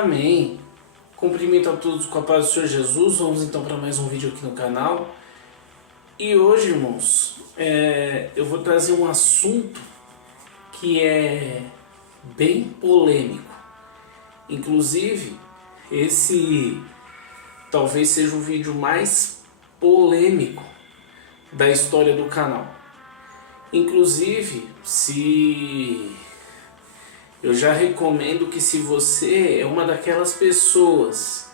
Amém. Cumprimento a todos com a paz do Senhor Jesus. Vamos então para mais um vídeo aqui no canal. E hoje, irmãos, eu vou trazer um assunto que é bem polêmico. Inclusive, esse talvez seja o vídeo mais polêmico da história do canal. Inclusive, eu já recomendo que, se você é uma daquelas pessoas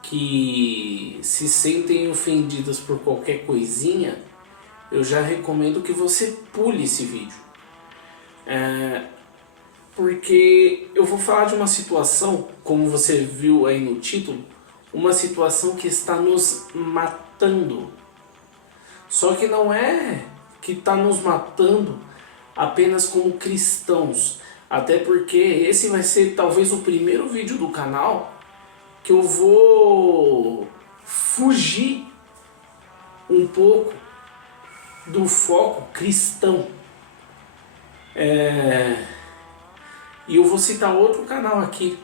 que se sentem ofendidas por qualquer coisinha, eu já recomendo que você pule esse vídeo. Porque eu vou falar de uma situação, como você viu aí no título, uma situação que está nos matando. Só que não é que está nos matando apenas como cristãos. Até porque esse vai ser talvez o primeiro vídeo do canal que eu vou fugir um pouco do foco cristão. E eu vou citar outro canal aqui.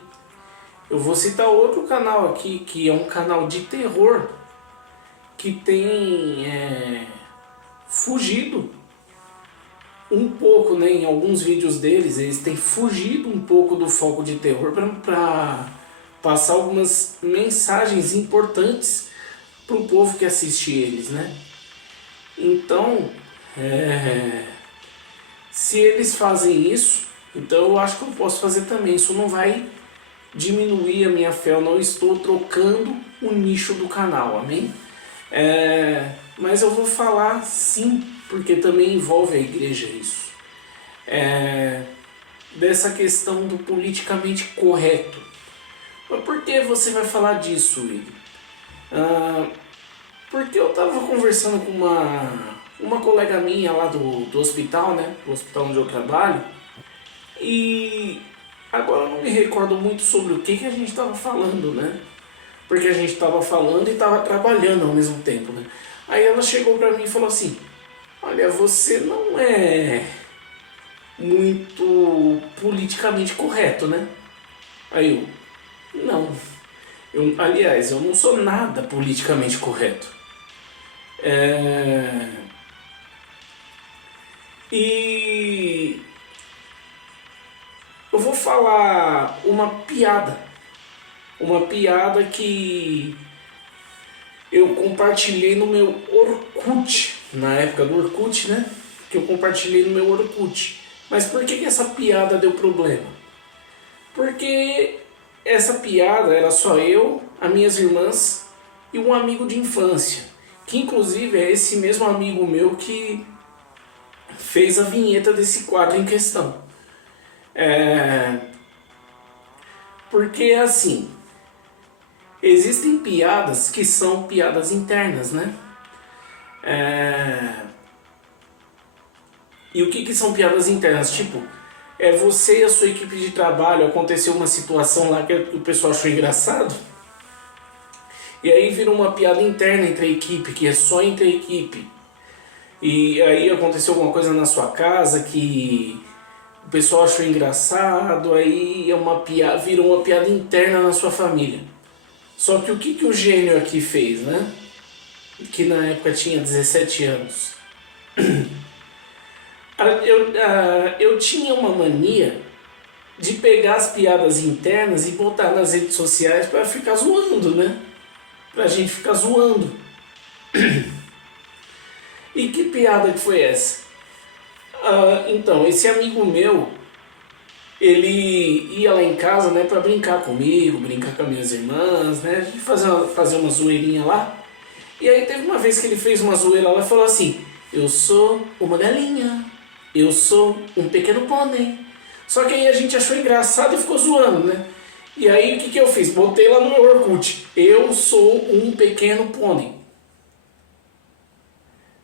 Que é um canal de terror que tem fugido um pouco, né? Em alguns vídeos deles, eles têm fugido um pouco do foco de terror para passar algumas mensagens importantes para o povo que assiste eles, né? Então, se eles fazem isso, então eu acho que eu posso fazer também. Isso não vai diminuir a minha fé, eu não estou trocando o nicho do canal, amém? Mas eu vou falar sim, porque também envolve a igreja isso. Dessa questão do politicamente correto. Mas por que você vai falar disso, Willi? Porque eu estava conversando com uma colega minha lá do hospital, né? Do hospital onde eu trabalho. E agora eu não me recordo muito sobre o que a gente estava falando, né? Porque a gente estava falando e estava trabalhando ao mesmo tempo, né? Aí ela chegou para mim e falou assim: olha, você não é muito politicamente correto, né? Aí não. Aliás, eu não sou nada politicamente correto. E eu vou falar uma piada que eu compartilhei no meu Orkut, na época do Orkut, né? Que eu compartilhei no meu Orkut. Mas por que essa piada deu problema? Porque essa piada era só eu, as minhas irmãs e um amigo de infância, que inclusive é esse mesmo amigo meu que fez a vinheta desse quadro em questão. Porque assim, existem piadas que são piadas internas, né? E o que são piadas internas? Tipo, você e a sua equipe de trabalho, aconteceu uma situação lá que o pessoal achou engraçado, e aí virou uma piada interna entre a equipe, que é só entre a equipe. E aí aconteceu alguma coisa na sua casa que o pessoal achou engraçado, aí virou uma piada interna na sua família. Só que o que o gênio aqui fez, né? Que na época tinha 17 anos. Eu tinha uma mania de pegar as piadas internas e botar nas redes sociais para ficar zoando, né? Pra gente ficar zoando. E que piada que foi essa? Então, esse amigo meu, ele ia lá em casa, né, pra brincar comigo, brincar com as minhas irmãs, né? A gente fazer uma zoeirinha lá. E aí teve uma vez que ele fez uma zoeira lá e falou assim: eu sou uma galinha, eu sou um pequeno pônei. Só que aí a gente achou engraçado e ficou zoando, né? E aí o que eu fiz? Botei lá no meu Orkut: eu sou um pequeno pônei.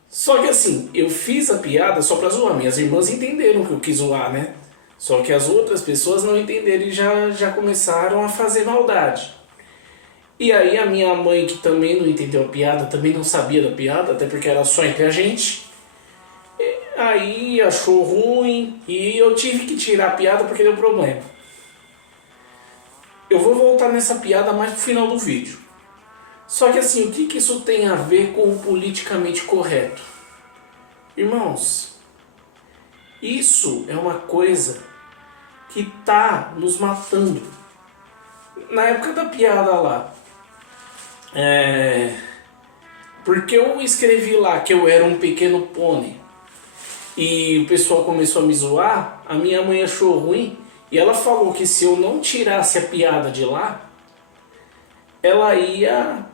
Só que assim, eu fiz a piada só pra zoar. Minhas irmãs entenderam que eu quis zoar, né? Só que as outras pessoas não entenderam e já começaram a fazer maldade. E aí a minha mãe, que também não entendeu a piada, também não sabia da piada, até porque era só entre a gente, aí achou ruim e eu tive que tirar a piada porque deu problema. Eu vou voltar nessa piada mais pro final do vídeo. Só que assim, o que isso tem a ver com o politicamente correto? Irmãos, isso é uma coisa que tá nos matando. Na época da piada lá, porque eu escrevi lá que eu era um pequeno pônei e o pessoal começou a me zoar, a minha mãe achou ruim e ela falou que se eu não tirasse a piada de lá, ela ia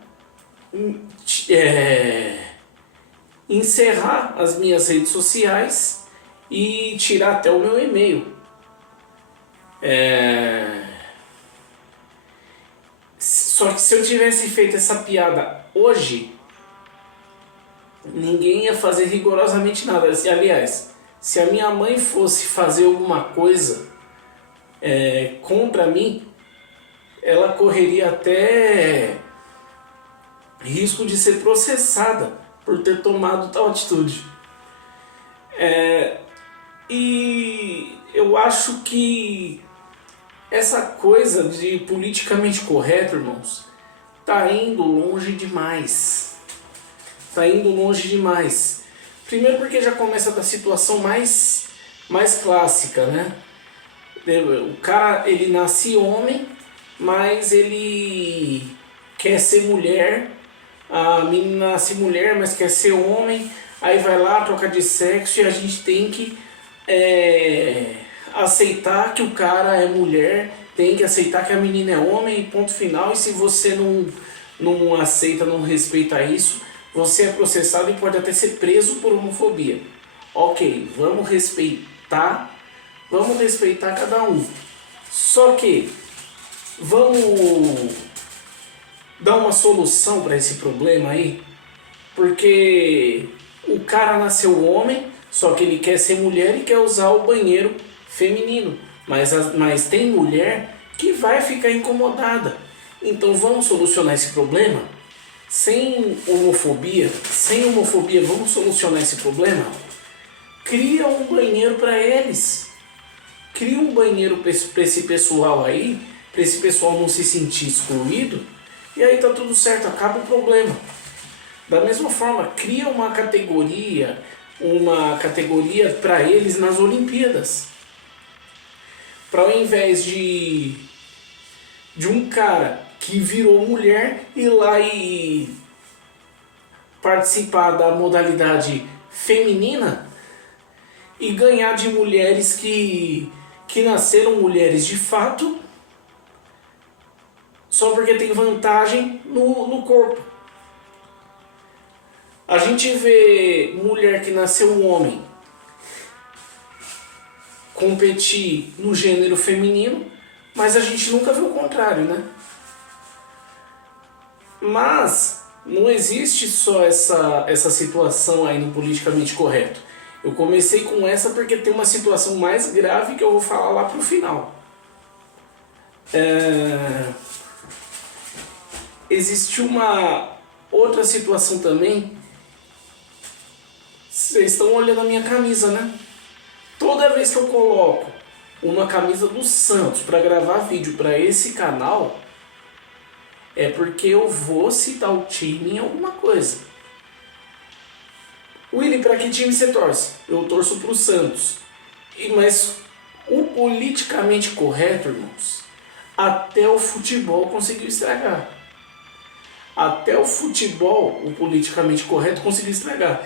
encerrar as minhas redes sociais e tirar até o meu e-mail. Só que se eu tivesse feito essa piada hoje, ninguém ia fazer rigorosamente nada. Aliás, se a minha mãe fosse fazer alguma coisa contra mim, ela correria até risco de ser processada por ter tomado tal atitude. E eu acho que essa coisa de politicamente correto, irmãos, tá indo longe demais. Tá indo longe demais. Primeiro porque já começa da situação mais clássica, né? O cara, ele nasce homem, mas ele quer ser mulher. A menina nasce mulher, mas quer ser homem. Aí vai lá, troca de sexo e a gente tem que aceitar que o cara é mulher, tem que aceitar que a menina é homem, ponto final. E se você não aceita, não respeita isso, você é processado e pode até ser preso por homofobia. Ok, vamos respeitar cada um. Só que vamos dar uma solução para esse problema aí, porque o cara nasceu homem, só que ele quer ser mulher e quer usar o banheiro feminino, mas tem mulher que vai ficar incomodada. Então vamos solucionar esse problema sem homofobia, vamos solucionar esse problema. Cria um banheiro para eles, cria um banheiro para esse pessoal aí, para esse pessoal não se sentir excluído, e aí tá tudo certo, acaba o problema. Da mesma forma, cria uma categoria para eles nas Olimpíadas. Para ao invés de um cara que virou mulher ir lá e participar da modalidade feminina e ganhar de mulheres que nasceram mulheres de fato, só porque tem vantagem no corpo. A gente vê mulher que nasceu um homem competir no gênero feminino, mas a gente nunca vê o contrário, né? Mas não existe só essa situação aí no politicamente correto. Eu comecei com essa porque tem uma situação mais grave que eu vou falar lá pro final. Existe uma outra situação também. Vocês estão olhando a minha camisa, né? Toda vez que eu coloco uma camisa do Santos para gravar vídeo para esse canal, é porque eu vou citar o time em alguma coisa. Willy, para que time você torce? Eu torço pro Santos. Mas o politicamente correto, irmãos, até o futebol conseguiu estragar. Até o futebol, o politicamente correto conseguiu estragar.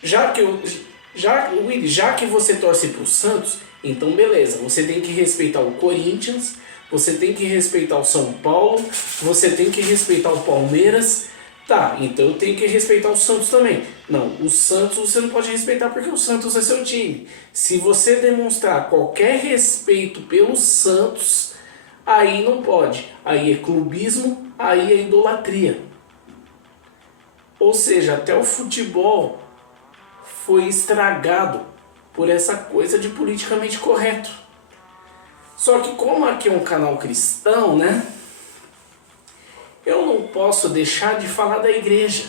Já que você torce pro Santos, então beleza, você tem que respeitar o Corinthians, você tem que respeitar o São Paulo, você tem que respeitar o Palmeiras. Tá, então eu tenho que respeitar o Santos também. Não, o Santos você não pode respeitar porque o Santos é seu time. Se você demonstrar qualquer respeito pelo Santos, aí não pode. Aí é clubismo, aí é idolatria. Ou seja, até o futebol foi estragado por essa coisa de politicamente correto. Só que como aqui é um canal cristão, né? Eu não posso deixar de falar da igreja.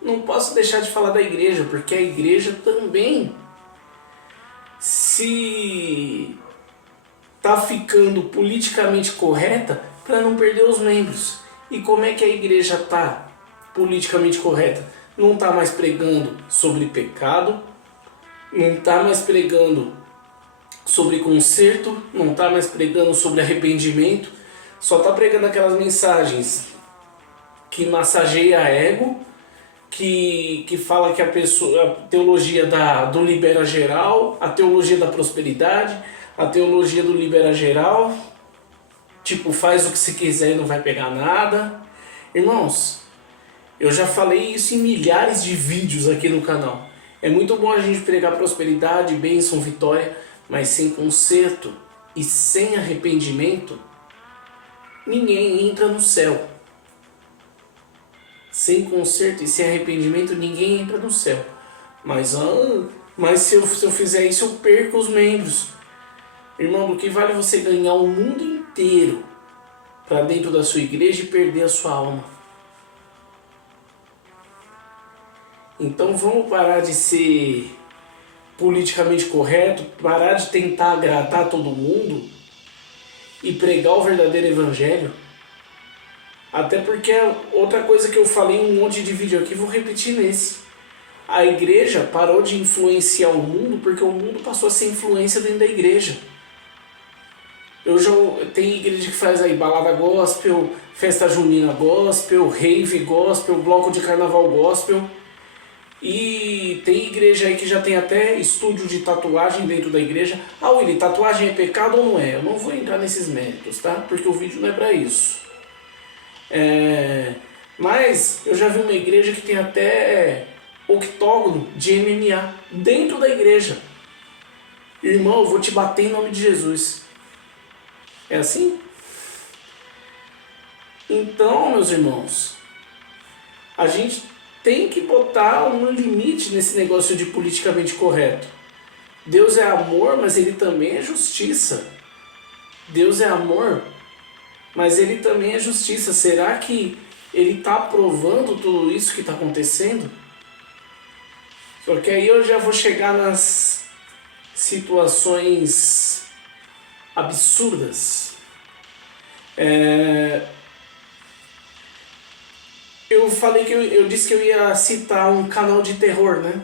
Não posso deixar de falar da igreja, porque a igreja também tá ficando politicamente correta para não perder os membros. E como é que a igreja tá politicamente correta? Não tá mais pregando sobre pecado, não tá mais pregando sobre conserto, não tá mais pregando sobre arrependimento, só tá pregando aquelas mensagens que massageia ego, que fala que a teologia do libera geral, a teologia da prosperidade, a teologia do libera geral, tipo, faz o que você quiser e não vai pegar nada. Irmãos, eu já falei isso em milhares de vídeos aqui no canal. É muito bom a gente pregar prosperidade, bênção, vitória, mas sem conserto e sem arrependimento, ninguém entra no céu. Sem conserto e sem arrependimento, ninguém entra no céu. Mas se eu fizer isso, eu perco os membros. Irmão, do que vale você ganhar o mundo inteiro para dentro da sua igreja e perder a sua alma? Então vamos parar de ser politicamente correto, parar de tentar agradar todo mundo e pregar o verdadeiro evangelho. Até porque outra coisa que eu falei em um monte de vídeo aqui, vou repetir nesse. A igreja parou de influenciar o mundo porque o mundo passou a ser influência dentro da igreja. Tem igreja que faz aí balada gospel, festa junina gospel, rave gospel, bloco de carnaval gospel. E tem igreja aí que já tem até estúdio de tatuagem dentro da igreja. Ah, Willy, tatuagem é pecado ou não é? Eu não vou entrar nesses méritos, tá? Porque o vídeo não é pra isso. Mas eu já vi uma igreja que tem até octógono de MMA dentro da igreja. Irmão, eu vou te bater em nome de Jesus. É assim? Então, meus irmãos, a gente tem que botar um limite nesse negócio de politicamente correto. Deus é amor, mas Ele também é justiça. Deus é amor, mas Ele também é justiça. Será que Ele está aprovando tudo isso que está acontecendo? Só que aí eu já vou chegar nas situações absurdas. Eu falei que eu disse que eu ia citar um canal de terror, né?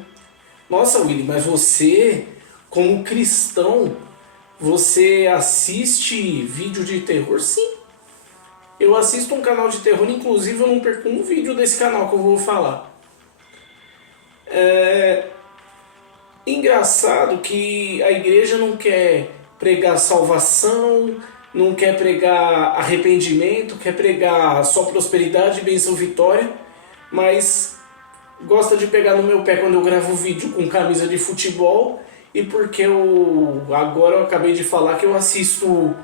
Nossa, Willy, mas você, como cristão, você assiste vídeo de terror? Sim. Eu assisto um canal de terror, inclusive eu não perco um vídeo desse canal que eu vou falar. Engraçado que a igreja não quer pregar salvação, não quer pregar arrependimento, quer pregar só prosperidade, bênção, vitória, mas gosta de pegar no meu pé quando eu gravo vídeo com camisa de futebol e porque agora eu acabei de falar que eu assisto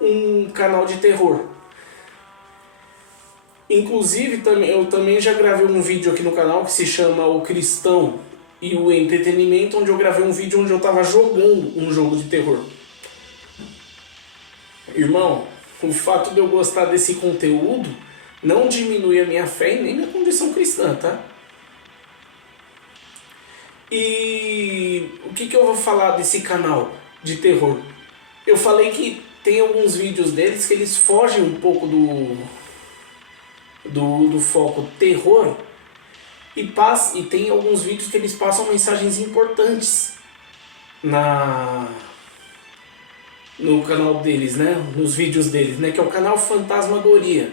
um canal de terror. Inclusive, eu também já gravei um vídeo aqui no canal que se chama O Cristão e o Entretenimento, onde eu gravei um vídeo onde eu estava jogando um jogo de terror. Irmão, o fato de eu gostar desse conteúdo não diminui a minha fé e nem minha condição cristã, tá? E o que eu vou falar desse canal de terror? Eu falei que tem alguns vídeos deles que eles fogem um pouco do foco terror e tem alguns vídeos que eles passam mensagens importantes no canal deles, né? Nos vídeos deles, né? Que é o canal Fantasmagoria.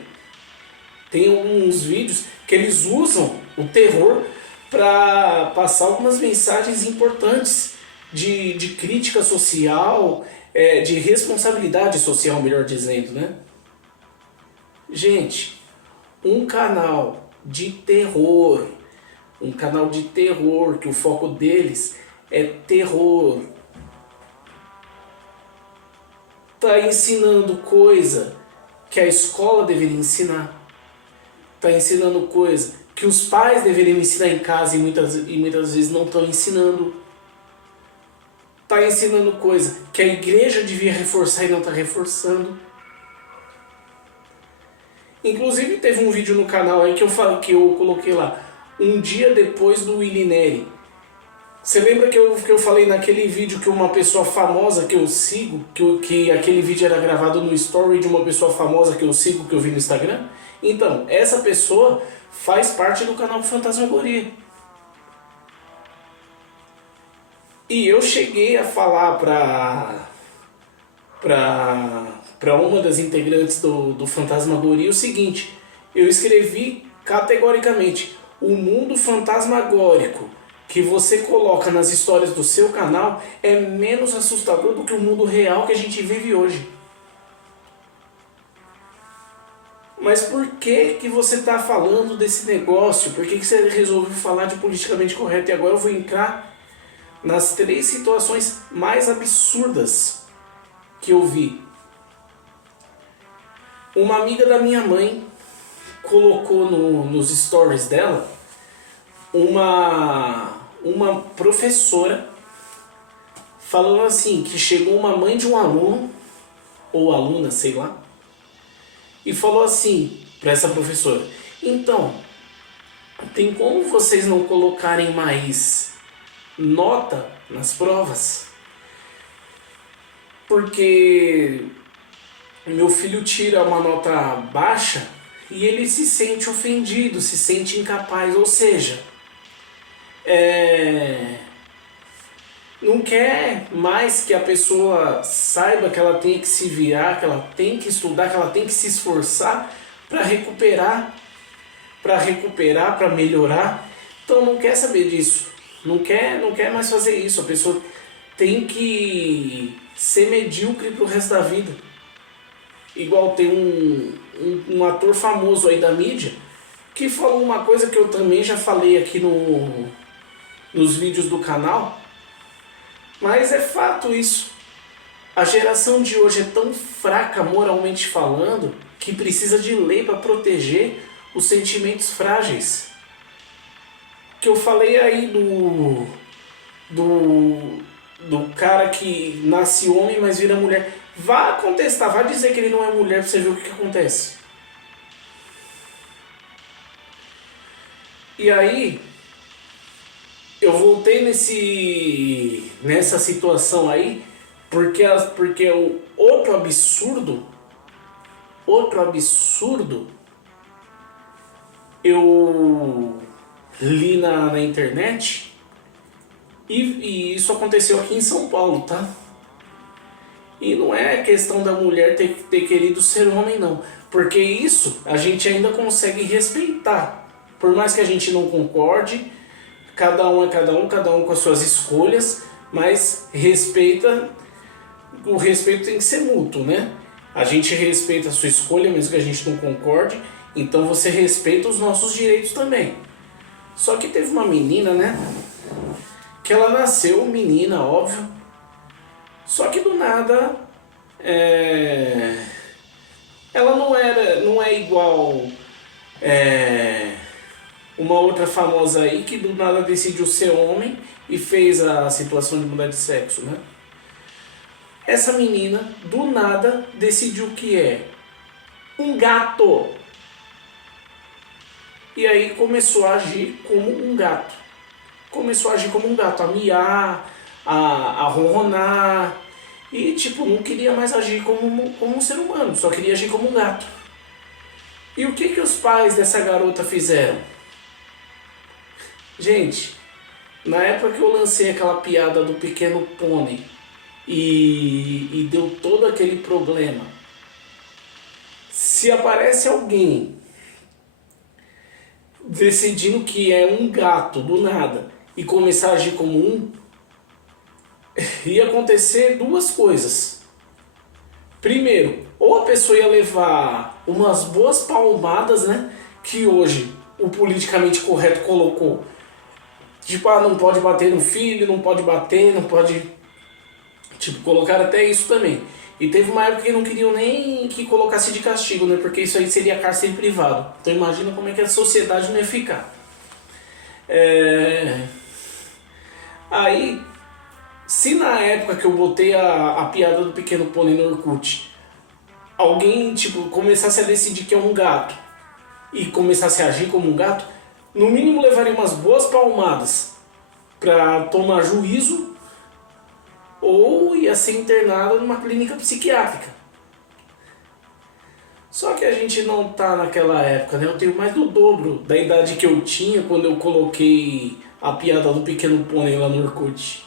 Tem alguns vídeos que eles usam o terror para passar algumas mensagens importantes de crítica social, de responsabilidade social, melhor dizendo, né? Gente, um canal de terror que o foco deles é terror, tá ensinando coisa que a escola deveria ensinar, tá ensinando coisa que os pais deveriam ensinar em casa e muitas vezes não estão ensinando, tá ensinando coisa que a igreja devia reforçar e não está reforçando. Inclusive teve um vídeo no canal aí que eu coloquei lá, um dia depois do Willy Neri. Você lembra que eu falei naquele vídeo que uma pessoa famosa que eu sigo, que aquele vídeo era gravado no story de uma pessoa famosa que eu sigo, que eu vi no Instagram? Então, essa pessoa faz parte do canal Fantasmagoria. E eu cheguei a falar pra uma das integrantes do Fantasmagoria o seguinte: eu escrevi categoricamente: o mundo fantasmagórico que você coloca nas histórias do seu canal é menos assustador do que o mundo real que a gente vive hoje. Mas por que você está falando desse negócio? Por que você resolveu falar de politicamente correto? E agora eu vou entrar nas 3 situações mais absurdas que eu vi. Uma amiga da minha mãe colocou nos stories dela uma professora falando assim, que chegou uma mãe de um aluno, ou aluna, sei lá, e falou assim para essa professora: então, tem como vocês não colocarem mais nota nas provas? Porque meu filho tira uma nota baixa e ele se sente ofendido, se sente incapaz, ou seja, não quer mais que a pessoa saiba que ela tem que se virar, que ela tem que estudar, que ela tem que se esforçar para recuperar, para melhorar. Então não quer saber disso, não quer mais fazer isso. A pessoa tem que ser medíocre pro resto da vida. Igual tem um ator famoso aí da mídia que falou uma coisa que eu também já falei aqui nos vídeos do canal, mas é fato isso. A geração de hoje é tão fraca moralmente falando que precisa de lei para proteger os sentimentos frágeis. Que eu falei aí do cara que nasce homem, mas vira mulher. Vá contestar, vá dizer que ele não é mulher pra você ver o que acontece. E aí, eu voltei nessa situação aí, porque o outro absurdo, eu li na internet, e isso aconteceu aqui em São Paulo, tá? E não é questão da mulher ter querido ser homem, não. Porque isso a gente ainda consegue respeitar. Por mais que a gente não concorde, cada um é cada um com as suas escolhas, mas o respeito tem que ser mútuo, né? A gente respeita a sua escolha, mesmo que a gente não concorde, então você respeita os nossos direitos também. Só que teve uma menina, né? Que ela nasceu menina, óbvio. Só que do nada, ela não é igual uma outra famosa aí que do nada decidiu ser homem e fez a situação de mudar de sexo, né? Essa menina do nada decidiu que é um gato. E aí começou a agir como um gato. A miar, a ronronar, e tipo, não queria mais agir como um ser humano, só queria agir como um gato. E o que os pais dessa garota fizeram? Gente, na época que eu lancei aquela piada do pequeno pônei e deu todo aquele problema, se aparece alguém decidindo que é um gato do nada e começar a agir como um, ia acontecer 2 coisas. Primeiro, ou a pessoa ia levar umas boas palmadas, né? Que hoje o politicamente correto colocou. Tipo, não pode bater no filho, não pode bater, não pode... Tipo, colocaram até isso também. E teve uma época que não queriam nem que colocasse de castigo, né? Porque isso aí seria cárcere privado. Então imagina como é que a sociedade não ia ficar. Aí... Se na época que eu botei a piada do pequeno pônei no Orkut, alguém tipo começasse a decidir que é um gato e começasse a agir como um gato, no mínimo levaria umas boas palmadas para tomar juízo ou ia ser internada numa clínica psiquiátrica. Só que a gente não tá naquela época, né? Eu tenho mais do dobro da idade que eu tinha quando eu coloquei a piada do Pequeno Pônei lá no Orkut.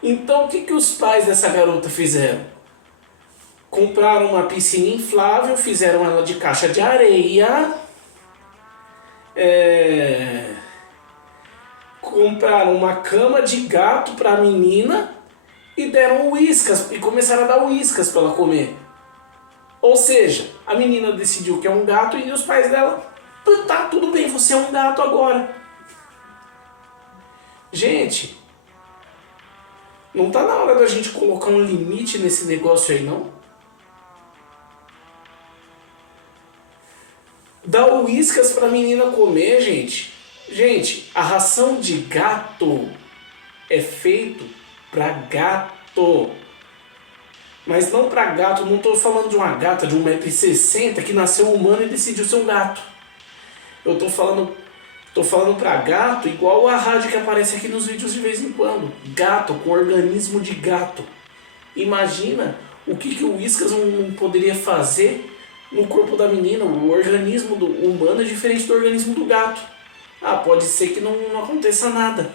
Então o que, que os pais dessa garota fizeram? Compraram uma piscina inflável, fizeram ela de caixa de areia, compraram uma cama de gato para a menina e deram uíscas e começaram a dar uíscas para ela comer. Ou seja, a menina decidiu que é um gato e os pais dela, tá, tudo bem, você é um gato agora. Gente, não tá na hora da gente colocar um limite nesse negócio aí, não? Dar uíscas pra menina comer, gente. Gente, a ração de gato é feito pra gato. Mas não pra gato, não tô falando de uma gata de 1,60 m que nasceu humano e decidiu ser um gato. Eu tô falando pra gato igual a rádio que aparece aqui nos vídeos de vez em quando. Gato, com organismo de gato. Imagina o que o Whiskas não poderia fazer no corpo da menina. O organismo do humano é diferente do organismo do gato. Ah, pode ser que não aconteça nada.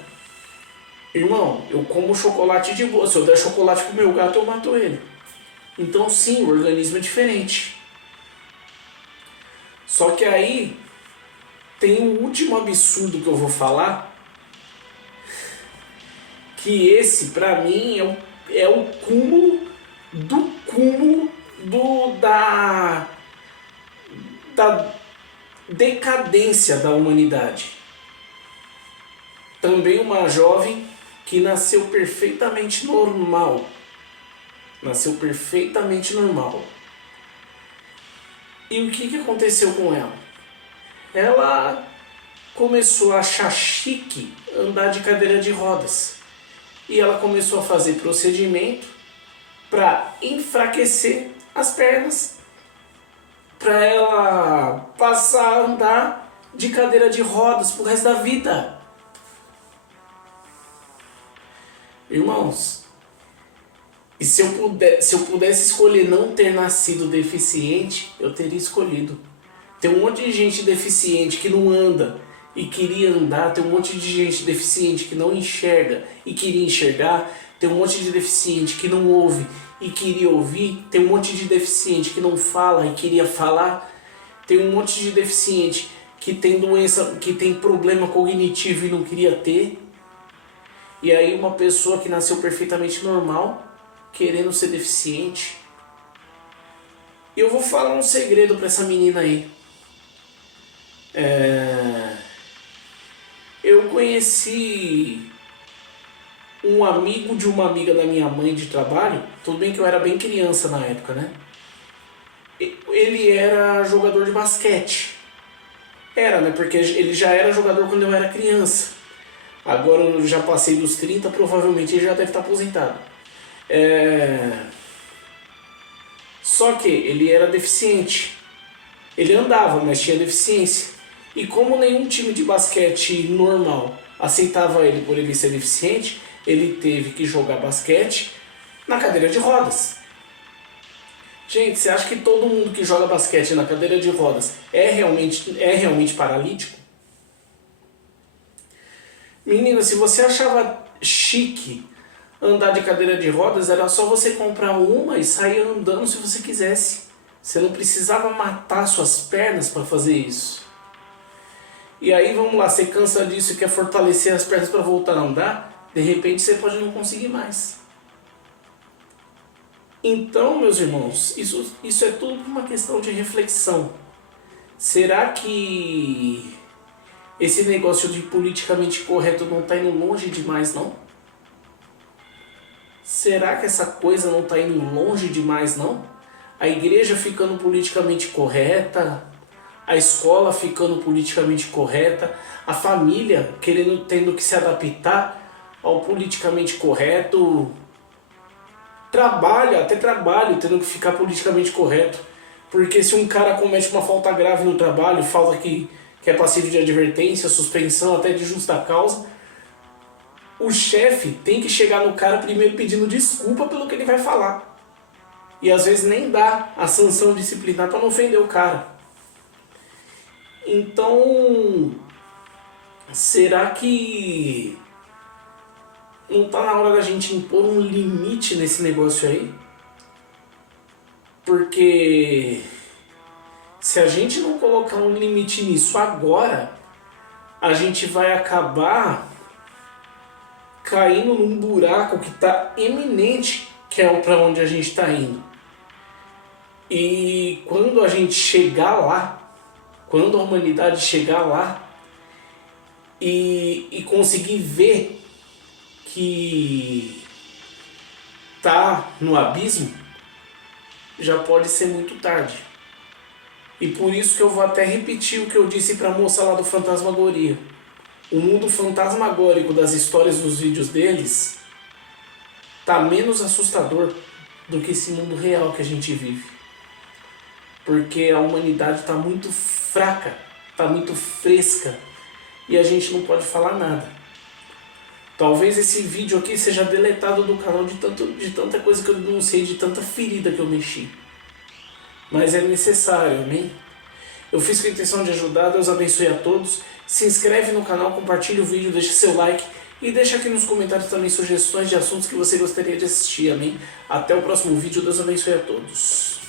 Irmão, eu como chocolate de boa. Se eu der chocolate pro meu gato, eu mato ele. Então sim, o organismo é diferente. Só que aí tem o último absurdo que eu vou falar, que esse pra mim é o cúmulo da decadência da humanidade. Também uma jovem que nasceu perfeitamente normal. Nasceu perfeitamente normal. E o que aconteceu com ela? Ela começou a achar chique andar de cadeira de rodas. E ela começou a fazer procedimento para enfraquecer as pernas, para ela passar a andar de cadeira de rodas pro resto da vida. Irmãos, e se eu pudesse escolher não ter nascido deficiente, eu teria escolhido. Tem um monte de gente deficiente que não anda e queria andar, tem um monte de gente deficiente que não enxerga e queria enxergar, tem um monte de deficiente que não ouve e queria ouvir, tem um monte de deficiente que não fala e queria falar, tem um monte de deficiente que tem doença, que tem problema cognitivo e não queria ter. E aí uma pessoa que nasceu perfeitamente normal, querendo ser deficiente. E eu vou falar um segredo para essa menina aí. Eu conheci um amigo de uma amiga da minha mãe de trabalho. Tudo bem que eu era bem criança na época, né? Ele era jogador de basquete. Era, né? Porque ele já era jogador quando eu era criança. Agora eu já passei dos 30, provavelmente ele já deve estar aposentado. Só que ele era deficiente. Ele andava, mas tinha deficiência. E como nenhum time de basquete normal aceitava ele por ele ser deficiente, ele teve que jogar basquete na cadeira de rodas. Gente, você acha que todo mundo que joga basquete na cadeira de rodas é realmente paralítico? Menina, se você achava chique andar de cadeira de rodas, era só você comprar uma e sair andando se você quisesse. Você não precisava matar suas pernas para fazer isso. E aí, vamos lá, você cansa disso e quer fortalecer as pernas para voltar a andar, de repente você pode não conseguir mais. Então, meus irmãos, isso é tudo uma questão de reflexão. Será que esse negócio de politicamente correto não está indo longe demais, não? Será que essa coisa não está indo longe demais, não? A igreja ficando politicamente correta, a escola ficando politicamente correta, a família tendo que se adaptar ao politicamente correto, até trabalho tendo que ficar politicamente correto, porque se um cara comete uma falta grave no trabalho, falta que que é passivo de advertência, suspensão até de justa causa, o chefe tem que chegar no cara primeiro pedindo desculpa pelo que ele vai falar. E às vezes nem dá a sanção disciplinar para não ofender o cara. Então, será que não tá na hora da gente impor um limite nesse negócio aí? Porque se a gente não colocar um limite nisso agora, a gente vai acabar caindo num buraco que está eminente, que é para onde a gente está indo. E quando a gente chegar lá, quando a humanidade chegar lá e conseguir ver que tá no abismo, já pode ser muito tarde. E por isso que eu vou até repetir o que eu disse para a moça lá do Fantasmagoria. O mundo fantasmagórico das histórias dos vídeos deles tá menos assustador do que esse mundo real que a gente vive. Porque a humanidade está muito fraca, está muito fresca e a gente não pode falar nada. Talvez esse vídeo aqui seja deletado do canal de tanta coisa que eu não sei, de tanta ferida que eu mexi. Mas é necessário, amém? Eu fiz com a intenção de ajudar, Deus abençoe a todos. Se inscreve no canal, compartilha o vídeo, deixa seu like e deixa aqui nos comentários também sugestões de assuntos que você gostaria de assistir, amém? Até o próximo vídeo, Deus abençoe a todos.